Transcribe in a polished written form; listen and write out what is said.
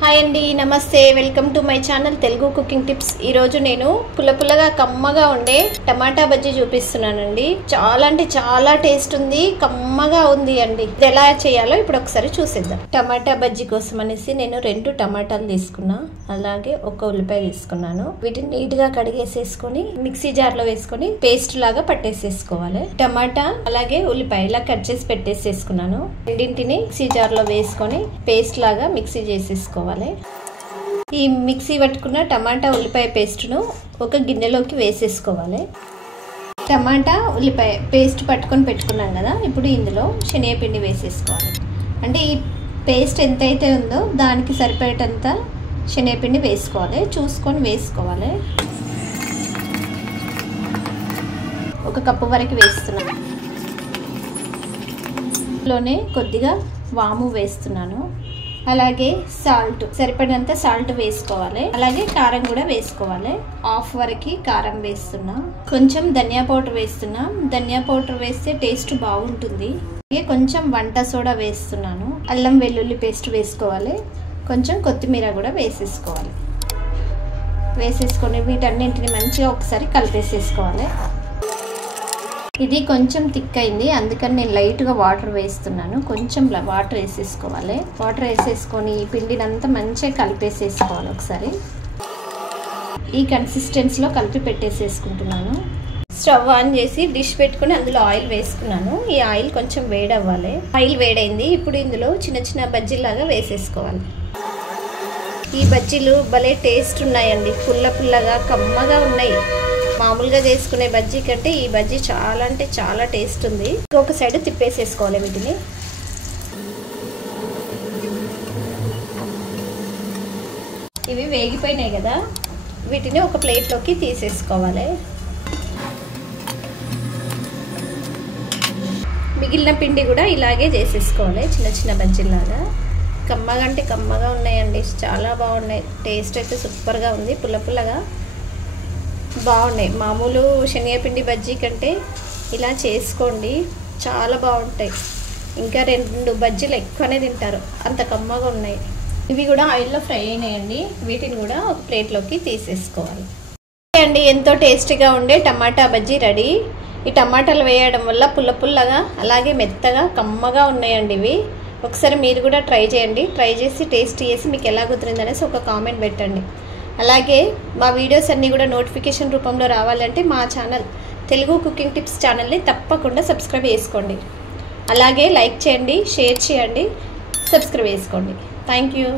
Hi అండి, నమస్తే. Welcome to my channel Telugu cooking tips. ఈ రోజు నేను పుల్లగా కమ్మగా ఉండే టమాటా బజ్జీ చూపిస్తున్నానండి. చాలా అంటే చాలా టేస్ట్ ఉంది, కమ్మగా ఉంది అండి. ఇది ఎలా చేయాలో ఇప్పుడు ఒకసారి చూసేద్దాం. టమాటా బజ్జీ కోసం అనేసి నేను 2 టమాటాలు తీసుకున్నా, అలాగే 1 ఉల్లిపాయ తీసుకున్నాను. వీటిని నీట్ గా కడిగేసేసుకొని మిక్సీ జార్ లో వేసుకొని పేస్ట్ లాగా పట్టేసేసుకోవాలి. టమాటా అలాగే ఉల్లిపాయ ఇలా కట్ చేసి పెట్టేసేసుకున్నాను. రెండింటిని మిక్సీ జార్ లో వేసుకొని పేస్ట్ లాగా మిక్సీ చేసేసుకోవాలి. ఈ మిక్సీ పట్టుకున్న టమాటా ఉల్లిపాయ పేస్ట్ను ఒక గిన్నెలోకి వేసేసుకోవాలి. టమాటా ఉల్లిపాయ పేస్ట్ పట్టుకొని పెట్టుకున్నాం కదా, ఇప్పుడు ఇందులో శనగపిండి వేసేసుకోవాలి. అంటే ఈ పేస్ట్ ఎంతైతే ఉందో దానికి సరిపడేటంత శనగపిండి వేసుకోవాలి, చూసుకొని వేసుకోవాలి. 1 కప్పు వరకు వేస్తున్నాను. ఇందులోనే కొద్దిగా వాము వేస్తున్నాను, అలాగే సాల్ట్ సరిపడినంత సాల్ట్ వేసుకోవాలి. అలాగే కారం కూడా వేసుకోవాలి. 1/2 వరకు కారం వేస్తున్నా. కొంచెం ధనియా పౌడర్ వేస్తున్నా. ధనియా పౌడర్ వేస్తే టేస్ట్ బాగుంటుంది. అలాగే కొంచెం వంట సోడా వేస్తున్నాను. అల్లం వెల్లుల్లి పేస్ట్ వేసుకోవాలి. కొంచెం కొత్తిమీర కూడా వేసేసుకోవాలి. వేసేసుకొని వీటన్నింటిని మంచిగా ఒకసారి కలిపేసేసుకోవాలి. ఇది కొంచెం థిక్ అయింది, అందుకని నేను లైట్గా వాటర్ వేస్తున్నాను. కొంచెం వాటర్ వేసేసుకోవాలి. వాటర్ వేసేసుకొని ఈ పిండిని అంతా మంచిగా కలిపేసేసుకోవాలి. ఒకసారి ఈ కన్సిస్టెన్సీలో కలిపి పెట్టేసేసుకుంటున్నాను. స్టవ్ ఆన్ చేసి డిష్ పెట్టుకుని అందులో ఆయిల్ వేసుకున్నాను. ఈ ఆయిల్ కొంచెం వేడవ్వాలి. ఆయిల్ వేడైంది. ఇప్పుడు ఇందులో చిన్న చిన్న బజ్జీలాగా వేసేసుకోవాలి. ఈ బజ్జీలు భలే టేస్ట్ ఉన్నాయండి. పుల్లగా కమ్మగా ఉన్నాయి. మామూలుగా చేసుకునే బజ్జీ కంటే ఈ బజ్జీ చాలా అంటే చాలా టేస్ట్ ఉంది. ఇంకొక సైడ్ తిప్పేసేసుకోవాలి. వీటిని ఇవి వేగిపోయినాయి కదా, వీటిని ఒక ప్లేట్లోకి తీసేసుకోవాలి. మిగిలిన పిండి కూడా ఇలాగే చేసేసుకోవాలి, చిన్న చిన్న బజ్జీలాగా. కమ్మగా అంటే కమ్మగా ఉన్నాయండి, చాలా బాగున్నాయి. టేస్ట్ అయితే సూపర్గా ఉంది. పుల్లగా బాగున్నాయి. మామూలు శనగపిండి బజ్జీ కంటే ఇలా చేసుకోండి, చాలా బాగుంటాయి. ఇంకా 2 బజ్జీలు ఎక్కువనే తింటారు, అంత కమ్మగా ఉన్నాయి. ఇవి కూడా ఆయిల్లో ఫ్రై అయినాయండి. వీటిని కూడా ఒక ప్లేట్లోకి తీసేసుకోవాలి. అండి, ఎంతో టేస్టీగా ఉండే టమాటా బజ్జీ రెడీ. ఈ టమాటాలు వేయడం వల్ల పుల్లగా అలాగే మెత్తగా కమ్మగా ఉన్నాయండి ఇవి. ఒకసారి మీరు కూడా ట్రై చేయండి. ట్రై చేసి టేస్ట్ చేసి మీకు ఎలా కుదిరింది అనేసి ఒక కామెంట్ పెట్టండి. అలాగే మా వీడియోస్ అన్నీ కూడా నోటిఫికేషన్ రూపంలో రావాలంటే మా ఛానల్ తెలుగు కుకింగ్ టిప్స్ ఛానల్ని తప్పకుండా సబ్స్క్రైబ్ చేసుకోండి. అలాగే లైక్ చేయండి, షేర్ చేయండి, సబ్స్క్రైబ్ చేసుకోండి. Thank you.